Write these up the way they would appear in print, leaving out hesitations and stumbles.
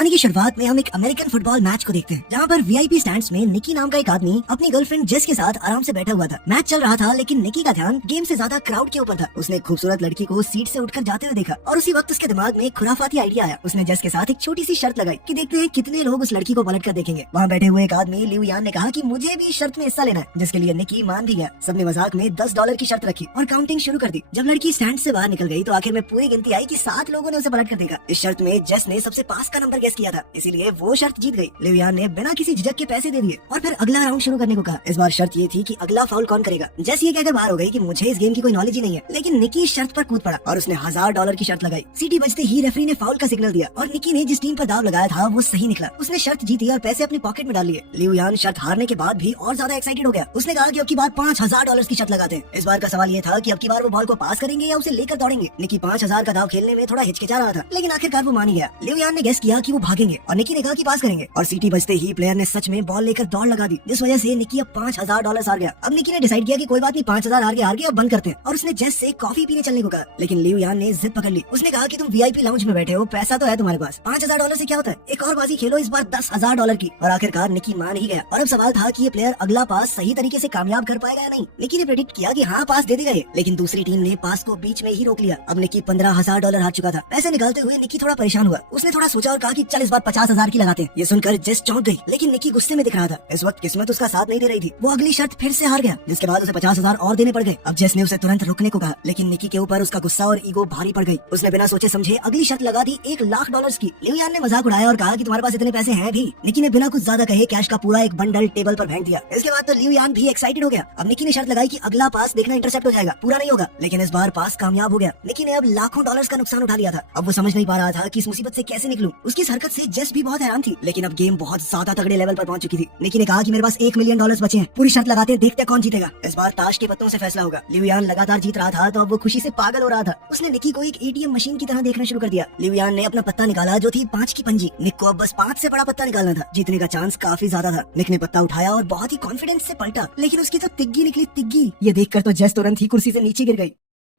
कहानी की शुरुआत में हम एक अमेरिकन फुटबॉल मैच को देखते हैं, जहाँ पर वीआईपी स्टैंड्स में निकी नाम का एक आदमी अपनी गर्लफ्रेंड जेस के साथ आराम से बैठा हुआ था। मैच चल रहा था, लेकिन निकी का ध्यान गेम से ज्यादा क्राउड के ऊपर था। उसने एक खूबसूरत लड़की को सीट से उठकर जाते हुए देखा और उसी वक्त उसके दिमाग में एक खुराफाती आइडिया आया। उसने जेस के साथ एक छोटी सी शर्त लगाई कि देखते हैं कितने लोग उस लड़की को पलट कर देखेंगे। वहाँ बैठे हुए एक आदमी लिऊ यान ने कहा कि मुझे भी इस शर्त में हिस्सा लेना है, जिसके लिए निकी मान भी गया। सबने मजाक में $10 की शर्त रखी और काउंटिंग शुरू कर दी। जब लड़की स्टैंड से बाहर निकल गई तो आखिर में पूरी गिनती आई कि 7 लोगों ने उसे पलट कर देखा। इस शर्त में जेस ने सबसे पास का नंबर गेस किया था, इसीलिए वो शर्त जीत गई। लिऊ यान ने बिना किसी झिझक के पैसे दे दिए और फिर अगला राउंड शुरू करने को कहा। इस बार शर्त ये थी कि अगला फाउल कौन करेगा। जेस ये कहकर बाहर हो गई कि मुझे इस गेम की कोई नॉलेज ही नहीं है, लेकिन निकी इस शर्त पर कूद पड़ा और उसने $1000 की शर्त लगाई। सीटी बजते ही रेफरी ने फाउल का सिग्नल दिया और निकी ने जिस टीम पर दाव लगाया था वो सही निकला। उसने शर्त जीती और पैसे अपने पॉकेट में डाल लिए। लिऊ यान शर्त हारने के बाद भी और ज्यादा एक्साइटेड हो गया। उसने कहा कि अब की बार $5000 की शर्त लगाते हैं। इस बार का सवाल ये था कि अब की बार वो बॉल को पास करेंगे या उसे लेकर दौड़ेंगे। निकी 5000 का दाव खेलने में थोड़ा हिचकिचा रहा था, लेकिन आखिरकार वो मान ही गया। लिऊ यान ने गेस किया कि वो भागेंगे और निकी ने कहा कि पास करेंगे और सीटी बजते ही प्लेयर ने सच में बॉल लेकर दौड़ लगा दी, जिस वजह से निकी अब $5000 हार गया। अब निकी ने डिसाइड किया कि कोई बात नहीं, 5000 हार गए अब बंद करते हैं और उसने जेस से कॉफी पीने चलने को कहा। लेकिन लिऊ यान ने जिद पकड़ ली। उसने कहा कि तुम वीआईपी लाउंज में बैठे हो, पैसा तो है तुम्हारे पास, $5000 से क्या होता है, एक और बाजी खेलो, इस बार $10,000 की। और आखिरकार निकी मान ही गया। और अब सवाल था कि ये प्लेयर अगला पास सही तरीके से कामयाब कर पाएगा या नहीं। निकी ने प्रेडिक्ट किया कि हाँ पास दे देगा ये, लेकिन दूसरी टीम ने पास को बीच में ही रोक लिया। अब निकी $15,000 हार चुका था। पैसे निकालते हुए निकी थोड़ा परेशान हुआ। उसने थोड़ा सोचा और कहा कि चल इस बार 50,000 की लगाते हैं। ये सुनकर जेस चौंक गई, लेकिन निकी गुस्से में दिख रहा था। इस वक्त किस्मत उसका साथ नहीं दे रही थी। वो अगली शर्त फिर से हार गया, जिसके बाद उसे 50,000 और देने पड़ गए। अब जेस ने उसे तुरंत रुकने को कहा, लेकिन निकी के ऊपर उसका गुस्सा और ईगो भारी पड़ गई। उसने बिना सोचे समझे अगली शर्त लगा दी $1,00,000 की। लिऊ यान ने मजाक उड़ाया और कहा कि तुम्हारे पास इतने पैसे हैं भी। निकी ने बिना कुछ ज्यादा कहे कैश का पूरा एक बंडल टेबल पर फेंक दिया। इसके बाद तो लिऊ यान भी एक्साइटेड हो गया। अब निकी ने शर्त लगाई कि अगला पास देखना इंटरसेप्ट हो जाएगा, पूरा नहीं होगा, लेकिन इस बार पास कामयाब हो गया। निकी ने अब लाखों डॉलर्स का नुकसान उठा लिया था। अब वो समझ नहीं पा रहा था कि इस मुसीबत से कैसे निकलूं। उसकी इस हरकत से जेस भी बहुत हैरान थी, लेकिन अब गेम बहुत ज्यादा तगड़े लेवल पर पहुंच चुकी थी। निकी ने कहा कि मेरे पास $1 मिलियन बचे हैं, पूरी शर्त लगाते हैं, देखते हैं कौन जीतेगा। इस बार ताश के पत्तों से फैसला होगा। लिऊ यान लगातार जीत रहा था तो अब वो खुशी से पागल हो रहा था। उसने निकी को एक एटीएम मशीन की तरह देखना शुरू कर दिया। लिऊ यान ने अपना पत्ता निकाला जो थी 5 की पंजी। निक को अब बस 5 से बड़ा पत्ता निकालना था। जीतने का चांस काफी ज्यादा था। निक ने पत्ता उठाया और बहुत ही कॉन्फिडेंस से पलटा, लेकिन उसकी तो तिग्गी निकली तिग्गी। ये देखकर तो जेस तुरंत ही कुर्सी से नीचे गिर गई।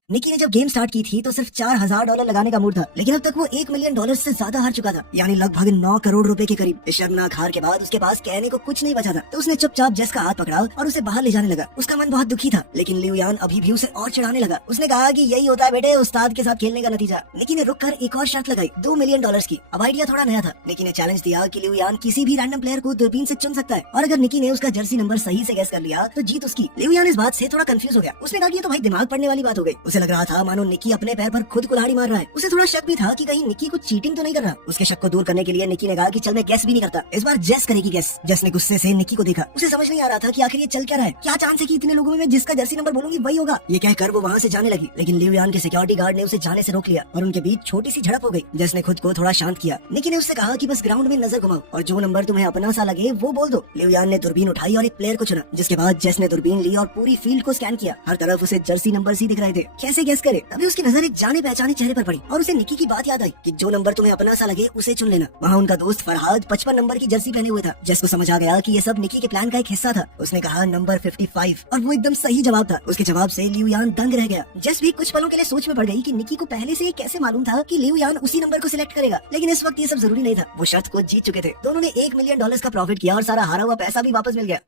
निकी ने जब गेम स्टार्ट की थी तो सिर्फ $4000 लगाने का मूड था, लेकिन अब तक वो $1 मिलियन से ज्यादा हार चुका था, यानी लगभग 9 करोड़ रुपए के करीब। इस शर्मनाक हार के बाद उसके पास कहने को कुछ नहीं बचा था, तो उसने चुपचाप जेस का हाथ पकड़ा और उसे बाहर ले जाने लगा। उसका मन बहुत दुखी था, लेकिन लिऊ यान अभी भी उसे और चिढ़ाने लगा। उसने कहा कि यही होता है बेटे उस्ताद के साथ खेलने का नतीजा। निकी ने रुककर एक और शर्त लगाई $2 मिलियन की। अब आइडिया थोड़ा नया था। निकी ने चैलेंज दिया कि लिऊ यान किसी भी रैंडम प्लेयर को दूरबीन से चुन सकता है और अगर निकी ने उसका जर्सी नंबर सही से गैस कर लिया तो जीत उसकी। लिऊ यान इस बात से थोड़ा कंफ्यूज हो गया। उसने कहा कि ये तो भाई दिमाग पढ़ने वाली बात हो गई। उसे लग रहा था मानो निकी अपने पैर पर खुद कुल्हाड़ी मार रहा है। उसे थोड़ा शक भी था कि कहीं निकी कुछ चीटिंग तो नहीं कर रहा। उसके शक को दूर करने के लिए निकी ने कहा कि चल मैं गेस भी नहीं करता, इस बार जेस करेगी गेस। जेस ने गुस्से से निकी को देखा। उसे समझ नहीं आ रहा था कि आखिर ये चल क्या रहा है। क्या चांस है कि इतने लोगों में मैं जिसका जर्सी नंबर बोलूंगी वही होगा। ये कहकर वो वहाँ से जाने लगी, लेकिन लिऊ यान के सिक्योरिटी गार्ड ने उसे जाने से रोक लिया और उनके बीच छोटी सी झड़प हो गई। जेस ने खुद को थोड़ा शांत किया। निकी ने उससे कहा कि बस ग्राउंड में नजर घुमाओ और जो नंबर तुम्हें अपना सा लगे वो बोल दो। लिऊ यान ने दूरबीन उठाई और एक प्लेयर को चुना, जिसके बाद जेस ने दूरबीन ली और पूरी फील्ड को स्कैन किया। हर तरफ उसे जर्सी नंबर ही दिख रहे थे। कैसे गेस करे? तभी उसकी नजर एक जाने पहचाने चेहरे पर पड़ी और उसे निकी की बात याद आई कि जो नंबर तुम्हें अपना सा लगे उसे चुन लेना। वहाँ उनका दोस्त फरहाद 55 नंबर की जर्सी पहने हुए था। जेस को समझ आ गया कि ये सब निकी के प्लान का एक हिस्सा था। उसने कहा नंबर 55 और वो एकदम सही जवाब था। उसके जवाब से लिऊ यान दंग रह गया। जेस भी कुछ पलों के लिए सोच में पड़ गई कि निकी को पहले से ये कैसे मालूम था कि लिऊ यान उसी नंबर को सिलेक्ट करेगा। लेकिन इस वक्त ये सब जरूरी नहीं था। वो शर्त को जीत चुके थे। दोनों ने $1 मिलियन का प्रॉफिट किया और सारा हारा हुआ पैसा भी वापस मिल गया।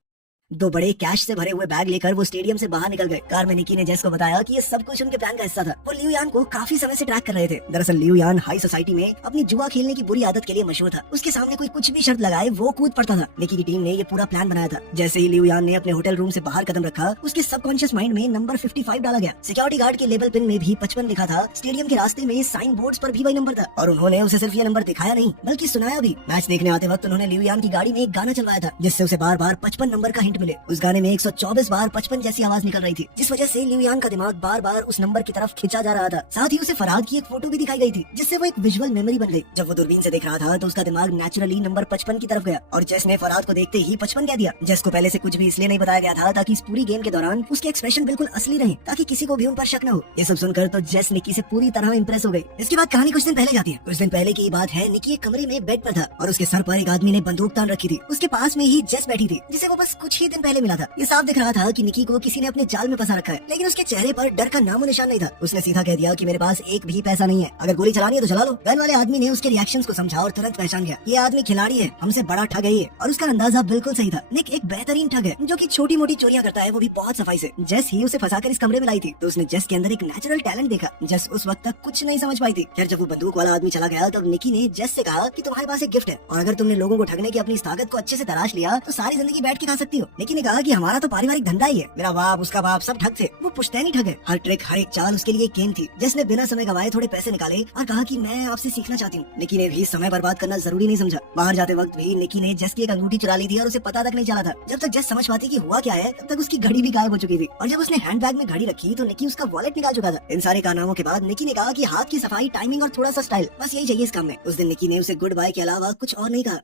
2 बड़े कैश से भरे हुए बैग लेकर वो स्टेडियम से बाहर निकल गए। कार में निकी ने जेस को बताया कि ये सब कुछ उनके प्लान का हिस्सा था। वो लिऊ यान को काफी समय से ट्रैक कर रहे थे। दरअसल लिऊ यान हाई सोसाइटी में अपनी जुआ खेलने की बुरी आदत के लिए मशहूर था। उसके सामने कोई कुछ भी शर्त लगाए वो कूद पड़ता था। निकी की टीम ने ये पूरा प्लान बनाया था। जैसे ही लिऊ यान ने अपने होटल रूम से बाहर कदम रखा, उसके सबकॉन्शियस माइंड में नंबर 55 डाला गया। सिक्योरिटी गार्ड के लेबल पिन में भी 55 लिखा था। स्टेडियम के रास्ते में साइन बोर्ड पर भी वही नंबर था और उन्होंने उसे सिर्फ ये नंबर दिखाया नहीं बल्कि सुनाया भी। मैच देखने आते वक्त उन्होंने लिऊ यान की गाड़ी में एक गाना चलवाया था, जिससे उसे बार बार 55 नंबर का हिंट मिले। उस गाने में 124 बार 55 जैसी आवाज निकल रही थी, जिस वजह से लिऊ यान का दिमाग बार बार उस नंबर की तरफ खींचा जा रहा था। साथ ही उसे फरहाद की एक फोटो भी दिखाई गई थी, जिससे वो एक विजुअल मेमोरी बन गई। जब वो दूरबीन से देख रहा था तो उसका दिमाग नेचुरली नंबर 55 की तरफ गया और जेस ने फरहाद को देखते ही 55 कह दिया। जेस को पहले से कुछ भी इसलिए नहीं बताया गया था ताकि इस पूरी गेम के दौरान उसके एक्सप्रेशन बिल्कुल असली रहे, ताकि किसी को भी उन पर शक न हो। ये सब सुनकर तो जेस निकी से पूरी तरह इंप्रेस हो गई। इसके बाद कहानी कुछ दिन पहले जाती है। कुछ दिन पहले की बात है, निकी एक कमरे में बेड पर था और उसके सर पर एक आदमी ने बंदूक तान रखी थी। उसके पास में ही जेस बैठी थी, जिसे वो बस कुछ ही दिन पहले मिला था। ये साफ दिख रहा था कि निकी को किसी ने अपने जाल में फंसा रखा है, लेकिन उसके चेहरे पर डर का नामो निशान नहीं था। उसने सीधा कह दिया कि मेरे पास एक भी पैसा नहीं है, अगर गोली चलानी है तो चला लो। वैन वाले आदमी ने उसके रिएक्शंस को समझा और तुरंत पहचान गया ये आदमी खिलाड़ी है, हमसे बड़ा ठग है ये। और उसका अंदाजा बिल्कुल सही था। निक एक बेहतरीन ठग है जो कि छोटी मोटी चोरियां करता है, वो भी बहुत सफाई से। जेस ही उसे फंसाकर इस कमरे में लाई थी, तो उसने जेस के अंदर एक नेचुरल टैलेंट देखा। जेस उस वक्त तक कुछ नहीं समझ पाई थी। खैर जब वो बंदूक वाला आदमी चला गया तब निकी ने जेस से कहा कि तुम्हारे पास एक गिफ्ट है और अगर तुमने लोगों को ठगने की अपनी इस ताकत को अच्छे से तराश लिया तो सारी जिंदगी बैठ के खा सकती हो। निकी ने कहा कि हमारा तो पारिवारिक धंधा ही है, मेरा बाप उसका बाप सब ठग थे, वो पुश्तैनी ठग है। हर ट्रिक हर एक चाल उसके लिए गेम थी। जेस ने बिना समय गवाए थोड़े पैसे निकाले और कहा कि मैं आपसे सीखना चाहती हूँ। निकी ने भी समय बर्बाद करना जरूरी नहीं समझा। बाहर जाते वक्त भी निकी ने जेस की एक अंगूठी चुरा ली थी और उसे पता तक नहीं चला था। जब तक जेस समझ पाती कि हुआ क्या है तब तक उसकी घड़ी भी गायब हो चुकी थी और जब उसने हैंडबैग में घड़ी रखी तो निकी उसका वॉलेट निकाल चुका था। इन सारे कारनामों के बाद निकी ने कहा कि हाथ की सफाई, टाइमिंग और थोड़ा सा स्टाइल, बस यही चाहिए इस काम में। उस दिन निकी ने उसे गुड बाय के अलावा कुछ और नहीं कहा।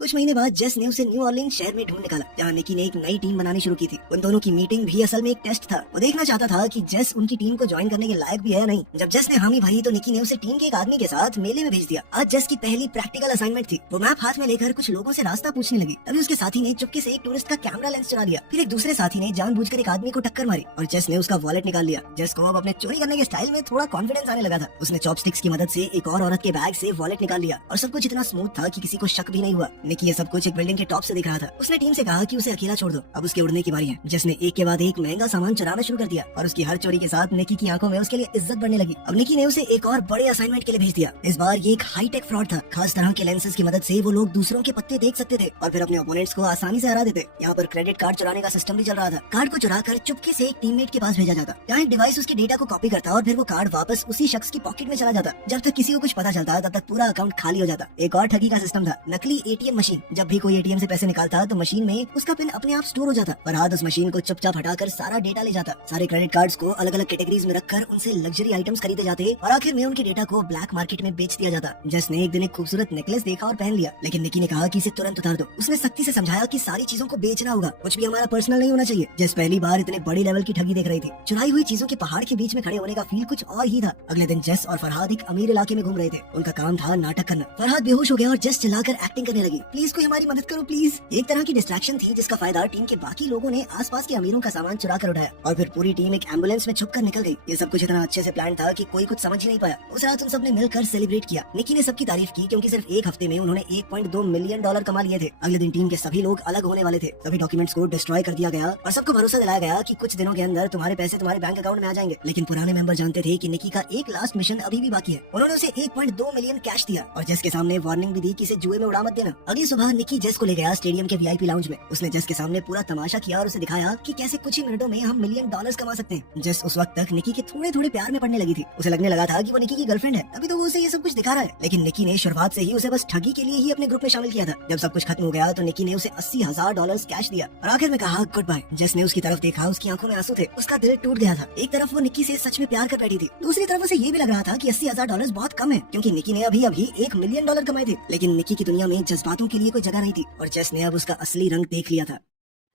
कुछ महीने बाद जेस ने उसे न्यू ऑरलिंस शहर में ढूंढ निकाला जहाँ निकी ने एक नई टीम बनानी शुरू की थी। उन दोनों की मीटिंग भी असल में एक टेस्ट था। वो देखना चाहता था कि जेस उनकी टीम को ज्वाइन करने के लायक भी है या नहीं। जब जेस ने हामी भरी तो निकी ने उसे टीम के एक आदमी के साथ मेले में भेज दिया। आज जेस की पहली प्रैक्टिकल असाइनमेंट थी। वो मैप हाथ में लेकर कुछ लोगों से रास्ता पूछने लगी। तभी उसके साथी ने चुपके से एक टूरिस्ट का कैमरा लेंस चुरा लिया। फिर एक दूसरे साथी ने जानबूझकर एक आदमी को टक्कर मारी और जेस ने उसका वॉलेट निकाल लिया। जेस को अब अपने चोरी करने के स्टाइल में थोड़ा कॉन्फिडेंस आने लगा था। उसने चॉपस्टिक्स की मदद से एक और औरत के बैग से वॉलेट निकाल लिया और सब कुछ इतना स्मूथ था कि किसी को शक भी नहीं हुआ। निकी ये सब कुछ एक बिल्डिंग के टॉप से दिख रहा था। उसने टीम से कहा कि उसे अकेला छोड़ दो, अब उसके उड़ने की बारी है। जिसने एक के बाद एक महंगा सामान चुराना शुरू कर दिया और उसकी हर चोरी के साथ निकी की आंखों में उसके लिए इज्जत बढ़ने लगी। अब निकी ने उसे एक और बड़े असाइनमेंट के लिए भेज दिया। इस बार ये एक हाईटेक फ्रॉड था। खास तरह के लेंसेज की मदद से वो लोग दूसरों के पत्ते देख सकते थे और फिर अपने ओपोनेंट्स को आसानी से हरा देते। यहाँ पर क्रेडिट कार्ड चुराने का सिस्टम भी चल रहा था। कार्ड को चुराकर चुपके से एक टीममेट के पास भेजा जाता। यहाँ एक डिवाइस उसके डेटा को कॉपी करता और फिर वो कार्ड वापस उसी शख्स की पॉकेट में चला जाता। जब तक किसी को कुछ पता चलता तब तक पूरा अकाउंट खाली हो जाता। एक और ठगी का सिस्टम था, नकली एटीएम मशीन। जब भी कोई एटीएम से पैसे निकालता तो मशीन में उसका पिन अपने आप स्टोर हो जाता। फरहाद उस मशीन को चुपचाप हटाकर सारा डेटा ले जाता। सारे क्रेडिट कार्ड्स को अलग अलग कैटेगरीज में रखकर उनसे लग्जरी आइटम्स खरीदे जाते और आखिर में उनके डेटा को ब्लैक मार्केट में बेच दिया जाता। जेस ने एक दिन एक खूबसूरत नेकलेस देखा और पहन लिया, लेकिन निकी ने कहा कि इसे तुरंत उतार दो। उसने सख्ती से समझाया कि सारी चीजों को बेचना होगा, कुछ भी हमारा पर्सनल नहीं होना चाहिए। जेस पहली बार इतने बड़े लेवल की ठगी देख रही थी। चुराई हुई चीजों के पहाड़ के बीच में खड़े होने का फील कुछ और ही था। अगले दिन जेस और फरहाद एक अमीर इलाके में घूम रहे थे। उनका काम था नाटक करना। फरहाद बेहोश हो गया और जेस चिल्लाकर एक्टिंग करने लगी, प्लीज कोई हमारी मदद करो प्लीज। एक तरह की डिस्ट्रैक्शन थी जिसका फायदा टीम के बाकी लोगों ने आसपास के अमीरों का सामान चुरा कर उठाया और फिर पूरी टीम एक एम्बुलेंस में छुपकर निकल गई। ये सब कुछ इतना अच्छे से प्लान था कि कोई कुछ समझ ही नहीं पाया। उस रात उन सब ने मिलकर सेलिब्रेट किया। निकी ने सबकी तारीफ की क्योंकि सिर्फ एक हफ्ते में उन्होंने 1.2 मिलियन डॉलर कमा लिए थे। अगले दिन टीम के सभी लोग अलग होने वाले थे। सभी डॉक्यूमेंट्स को डिस्ट्रॉय कर दिया गया और सबको भरोसा दिलाया गया कि कुछ दिनों के अंदर तुम्हारे पैसे तुम्हारे बैंक अकाउंट में आ जाएंगे। लेकिन पुराने मेंबर जानते थे कि निकी का एक लास्ट मिशन अभी भी बाकी है। उन्होंने उसे 1.2 मिलियन कैश दिया और जेस के सामने वार्निंग भी दी कि इसे जुए में उड़ा मत देना। अगली सुबह निकी जेस को ले गया स्टेडियम के वीआईपी लाउंज में। उसने जेस के सामने पूरा तमाशा किया और उसे दिखाया कि कैसे कुछ ही मिनटों में हम मिलियन डॉलर्स कमा सकते हैं। जेस उस वक्त तक निकी के थोड़े थोड़े प्यार में पड़ने लगी थी। उसे लगने लगा था कि वो निकी की गर्लफ्रेंड है, अभी तो वो उसे ये सब कुछ दिखा रहा है। लेकिन निकी ने शुरुआत से ही उसे बस ठगी के लिए ही अपने ग्रुप में शामिल किया था। जब सब कुछ खत्म हो गया तो निकी ने उसे 80,000 डॉलर्स कैश दिया और आखिर में कहा गुड बाय। जेस ने उसकी तरफ देखा, उसकी आंखों में आंसू थे, उसका दिल टूट गया था। एक तरफ वो निकी से सच में प्यार कर बैठी थी, दूसरी तरफ उसे ये भी लग रहा था कि 80,000 डॉलर्स बहुत कम है क्योंकि निकी ने अभी अभी 1 मिलियन डॉलर कमाए थे। लेकिन निकी की दुनिया में जज्बातों के लिए कोई जगह नहीं थी और जेस ने अब उसका असली रंग देख लिया था।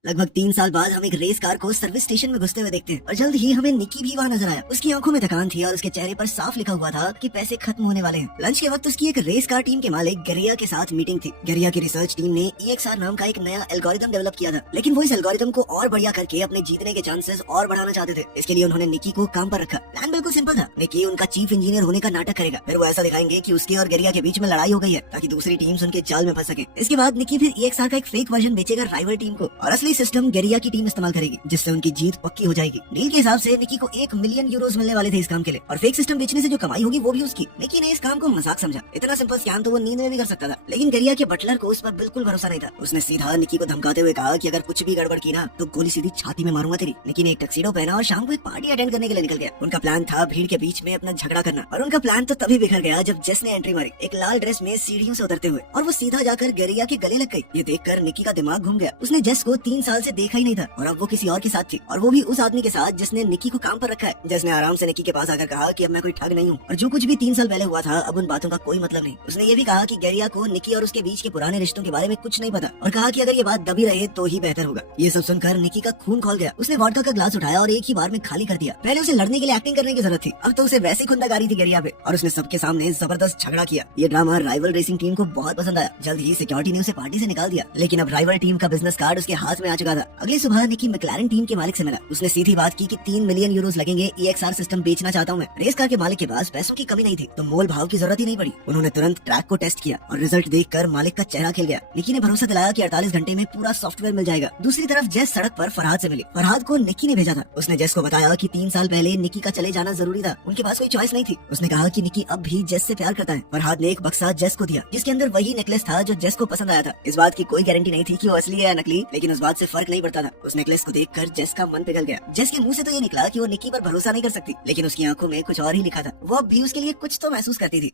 लगभग 3 साल बाद हम एक रेस कार को सर्विस स्टेशन में घुसते हुए देखते हैं और जल्द ही हमें निकी भी वहाँ नजर आया। उसकी आंखों में थकान थी और उसके चेहरे पर साफ लिखा हुआ था कि पैसे खत्म होने वाले हैं। लंच के वक्त उसकी एक रेस कार टीम के मालिक गरिया के साथ मीटिंग थी। गरिया की रिसर्च टीम ने EXR नाम का एक नया एल्गोरिदम डेवलप किया था, लेकिन वो इस एल्गोरिदम को और बढ़िया करके अपने जीतने के चांसेस और बढ़ाना चाहते थे। इसके लिए उन्होंने निकी को काम पर रखा। प्लान बिल्कुल सिंपल था, निकी उनका चीफ इंजीनियर होने का नाटक करेगा। फिर वो ऐसा दिखाएंगे कि उसके और गरिया के बीच में लड़ाई हो गई है ताकि दूसरी टीम्स उनके जाल में फंस सके। इसके बाद निकी फिर EXR का एक फेक वर्जन बेचेगा राइवल टीम को और असली सिस्टम गरिया टीम इस्तेमाल करेगी, जिससे उनकी जीत पक्की हो जाएगी। डील के हिसाब से निकी को 1 मिलियन यूरोस मिलने वाले थे इस काम के लिए और फेक सिस्टम बेचने से जो कमाई होगी वो भी उसकी। निकी ने इस काम को मजाक समझा। इतना सिंपल स्कैम तो वो नींद में भी कर सकता था, लेकिन गरिया के बटलर को उस पर बिल्कुल भरोसा नहीं था। उसने सीधा निकी को धमकाते हुए कहा कि अगर कुछ भी गड़बड़ की ना तो गोली सीधी छाती में मारूंगा तेरी। निकी ने एक टक्सीडो पहना और शाम को एक पार्टी अटेंड करने के लिए निकल गया। उनका प्लान था भीड़ के बीच में अपना झगड़ा करना और उनका प्लान तो तभी बिखर गया जब जेस ने एंट्री मारी एक लाल ड्रेस में सीढ़ियों से उतरते हुए और वो सीधा जाकर गरिया के गले लग गई। ये देखकर निकी का दिमाग घूम गया। उसने जेस को 3 साल से देखा ही नहीं था और अब वो किसी और के साथ थी और वो भी उस आदमी के साथ जिसने निकी को काम पर रखा है। जेस ने आराम से निकी के पास आकर कहा कि अब मैं कोई ठग नहीं हूँ और जो कुछ भी 3 साल पहले हुआ था अब उन बातों का कोई मतलब नहीं। उसने ये भी कहा कि गरिया को निकी और उसके बीच के पुराने रिश्तों के बारे में कुछ नहीं पता और कहा कि अगर ये बात दबी रहे तो ही बेहतर होगा। ये सब सुनकर निकी का खून खौल गया। उसने वोडका का ग्लास उठाया और एक ही बार में खाली कर दिया। पहले उसे लड़ने के लिए एक्टिंग करने की जरूरत थी, अब तो उसे वैसी खुंदकारी थी गरिया पे और उसने सबके सामने जबरदस्त झगड़ा किया। ये ड्रामा राइवल रेसिंग टीम को बहुत पसंद आया। जल्द ही सिक्योरिटी ने उसे पार्टी से निकाल दिया, लेकिन अब राइवल टीम का बिजनेस कार्ड उसके हाथ में में आ चुका था। अगली सुबह निकी मैक्लारेन टीम के मालिक से मिला। उसने सीधी बात की कि 3 मिलियन यूरोस लगेंगे, EXR सिस्टम बेचना चाहता हूँ मैं। रेस कार के मालिक के पास पैसों की कमी नहीं थी तो मोल भाव की जरूरत ही नहीं पड़ी। उन्होंने तुरंत ट्रैक को टेस्ट किया और रिजल्ट देखकर मालिक का चेहरा खिल गया। निकी ने भरोसा दिलाया कि 48 घंटे में पूरा सॉफ्टवेयर मिल जाएगा। दूसरी तरफ जेस सड़क पर फरहाद से मिली। फरहाद को निकी ने भेजा था। उसने जेस को बताया कि 3 साल पहले निकी का चले जाना जरूरी था, उनके पास कोई चॉइस नहीं थी। उसने कहा कि निकी अब भी जेस से प्यार करता है। फरहाद ने एक बक्सा जेस को दिया जिसके अंदर वही नेकलेस था जो जेस को पसंद आया था। इस बात की कोई गारंटी नहीं थी कि वो असली है या नकली, लेकिन उस बात से फर्क नहीं पड़ता था। उस नेकलेस को देखकर जेस का मन पिघल गया। जेस के मुंह से तो ये निकला कि वो निकी पर भरोसा नहीं कर सकती, लेकिन उसकी आंखों में कुछ और ही लिखा था। वो अब भी उसके लिए कुछ तो महसूस करती थी।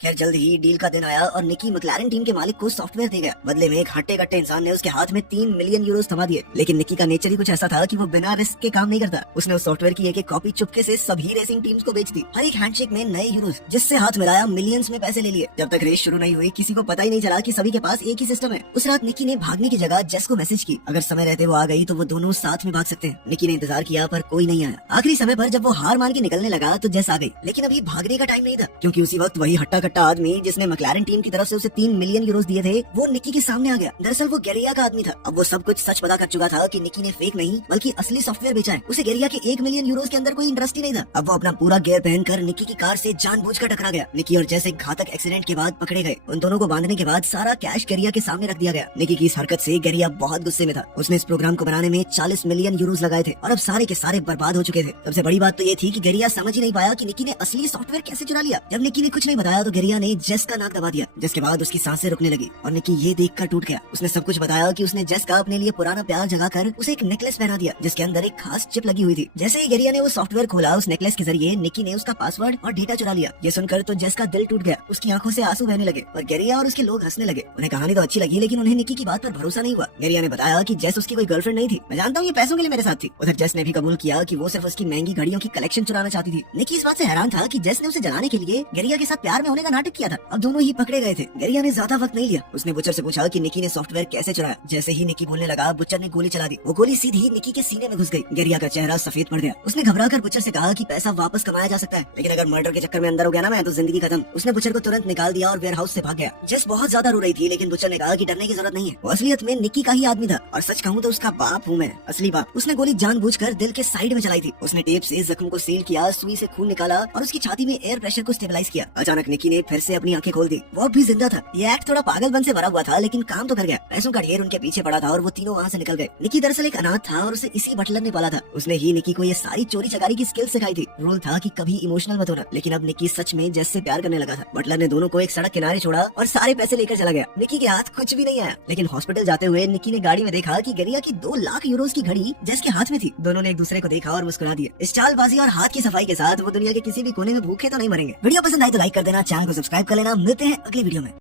खैर जल्द ही डील का दिन आया और निकी मैक्लारेन टीम के मालिक को सॉफ्टवेयर दे गया। बदले में एक हट्टे कट्टे इंसान ने उसके हाथ में 3 मिलियन यूरोस थमा दिए। लेकिन निकी का नेचर ही कुछ ऐसा था कि वो बिना रिस्क के काम नहीं करता। उसने उस सॉफ्टवेयर की एक कॉपी चुपके से सभी रेसिंग टीम्स को बेच दी, हर एक हैंडशेक में नए यूरोस। जिससे हाथ मिलाया मिलियंस में पैसे ले लिए। जब तक रेस शुरू नहीं हुई किसी को पता ही नहीं चला कि सभी के पास एक ही सिस्टम है। उस रात निकी ने भागने की जगह जेस को मैसेज की, अगर समय रहते वो आ गई तो वो दोनों साथ में भाग सकते हैं। निकी ने इंतजार किया पर कोई नहीं आया। आखिरी समय पर जब वो हार मान के निकलने लगा तो जेस आ गई, लेकिन अभी भागने का टाइम नहीं था, क्योंकि उसी वक्त वही हट्टा कट्टा आदमी जिसने मैक्लारेन टीम की तरफ से उसे 3 मिलियन यूरोस दिए थे वो निकी के सामने आ गया। दरअसल वो गेरिया का आदमी था। अब वो सब कुछ सच पता कर चुका था कि निकी ने फेक नहीं बल्कि असली सॉफ्टवेयर बेचा है। उसे गेरिया के 1 मिलियन यूरोस के अंदर कोई इंटरेस्ट ही नहीं था। अब वो अपना पूरा गियर पहनकर निकी की कार से जानबूझकर टकरा गया। निकी और जैसे घातक एक्सीडेंट के बाद पकड़े गए। उन दोनों को बांधने के बाद सारा कैश गेरिया के सामने रख दिया गया। निकी की इस हरकत से गेरिया बहुत गुस्से में था। उसने इस प्रोग्राम को बनाने में 40 मिलियन यूरोस लगाए थे और अब सारे के सारे बर्बाद हो चुके थे। सबसे बड़ी बात तो ये थी कि गेरिया समझ ही नहीं पाया कि निकी ने असली सॉफ्टवेयर कैसे चुरा लिया। जब निकी ने कुछ नहीं बताया तो गेरिया ने जेस का नाक दबा दिया, जिसके बाद उसकी सांसें रुकने लगी और निकी ये देखकर टूट गया। उसने सब कुछ बताया कि उसने जेस का अपने लिए पुराना प्यार जगाकर उसे एक नेकलेस पहना दिया जिसके अंदर एक खास चिप लगी हुई थी। जैसे ही गेरिया ने वो सॉफ्टवेयर खोला उस नेकलेस के जरिए निकी ने उसका पासवर्ड और डेटा चुरा लिया। ये सुनकर तो जेस का दिल टूट गया। उसकी आंखों से आंसू बहने लगे और गेरिया और उसके लोग हंसने लगे। उन्हें कहानी तो अच्छी लगी लेकिन उन्हें निकी की बात पर भरोसा नहीं हुआ। गेरिया ने बताया कि जेस उसकी कोई गर्लफ्रेंड नहीं थी, मैं जानता हूँ ये पैसों के लिए मेरे साथ थी। उधर जेस ने भी कबूल किया कि वो सिर्फ उसकी महंगी घड़ियों की कलेक्शन चुराना चाहती थी। निकी इस बात से हैरान था कि जेस ने उसे जलाने के लिए गेरिया के साथ प्यार में होने का नाटक किया था। अब दोनों ही पकड़े गए थे। गेरिया ने ज्यादा वक्त नहीं लिया। उसने बुचर से पूछा कि निकी ने सॉफ्टवेयर कैसे चुराया। जैसे ही निकी बोलने लगा बुचर ने गोली चला दी। वो गोली सीधी निकी के सीने में घुस गई। गेरिया का चेहरा सफेद पड़ गया। उसने घबराकर बुचर से कहा कि पैसा वापस कमाया जा सकता है, लेकिन अगर मर्डर के चक्कर में अंदर हो गया ना मैं तो जिंदगी खत्म। उसने बुचर को तुरंत निकाल दिया और वेयर हाउस से भाग गया। जेस बहुत ज्यादा रो रही थी लेकिन बुचर ने कहा कि डरने की जरूरत नहीं है, वो असलियत में निकी का ही आदमी था और सच कहूँ तो उसका बाप हूँ मैं, असली बाप। उसने गोली जानबूझकर दिल के साइड में चलाई थी। उसने टेप से जख्म को सील किया, सुई से खून निकाला और उसकी छाती में एयर प्रेशर को स्टेबलाइज किया। अचानक निकी ने फिर से अपनी आंखें खोल दी। वो अब भी जिंदा था। ये एक्ट थोड़ा पागलपन से भरा हुआ था लेकिन काम तो कर गया। पैसों का ढेर उनके पीछे पड़ा था और वो तीनों वहाँ से निकल गए। निकी दरअसल एक अनाथ था और उसे इसी बटलर ने पाला था। उसने ही निकी को ये सारी चोरी चकारी की स्किल सिखाई थी। रूल था कि कभी इमोशनल मत होना, लेकिन अब निकी सच में जेस से प्यार करने लगा था। बटलर ने दोनों को एक सड़क किनारे छोड़ा और सारे पैसे लेकर चला गया। निकी के हाथ कुछ भी नहीं आया, लेकिन हॉस्पिटल जाते हुए निकी ने गाड़ी में देखा कि गेरिया की 2 लाख यूरोस की घड़ी जेस के हाथ में थी। दोनों ने एक दूसरे को देखा और मुस्कुरा दिया। इस चालबाजी और हाथ की सफाई के साथ वो दुनिया के किसी भी कोने में भूखे तो नहीं मरेंगे। वीडियो पसंद आए तो लाइक कर देना, चैनल को सब्सक्राइब कर लेना। मिलते हैं अगली वीडियो में।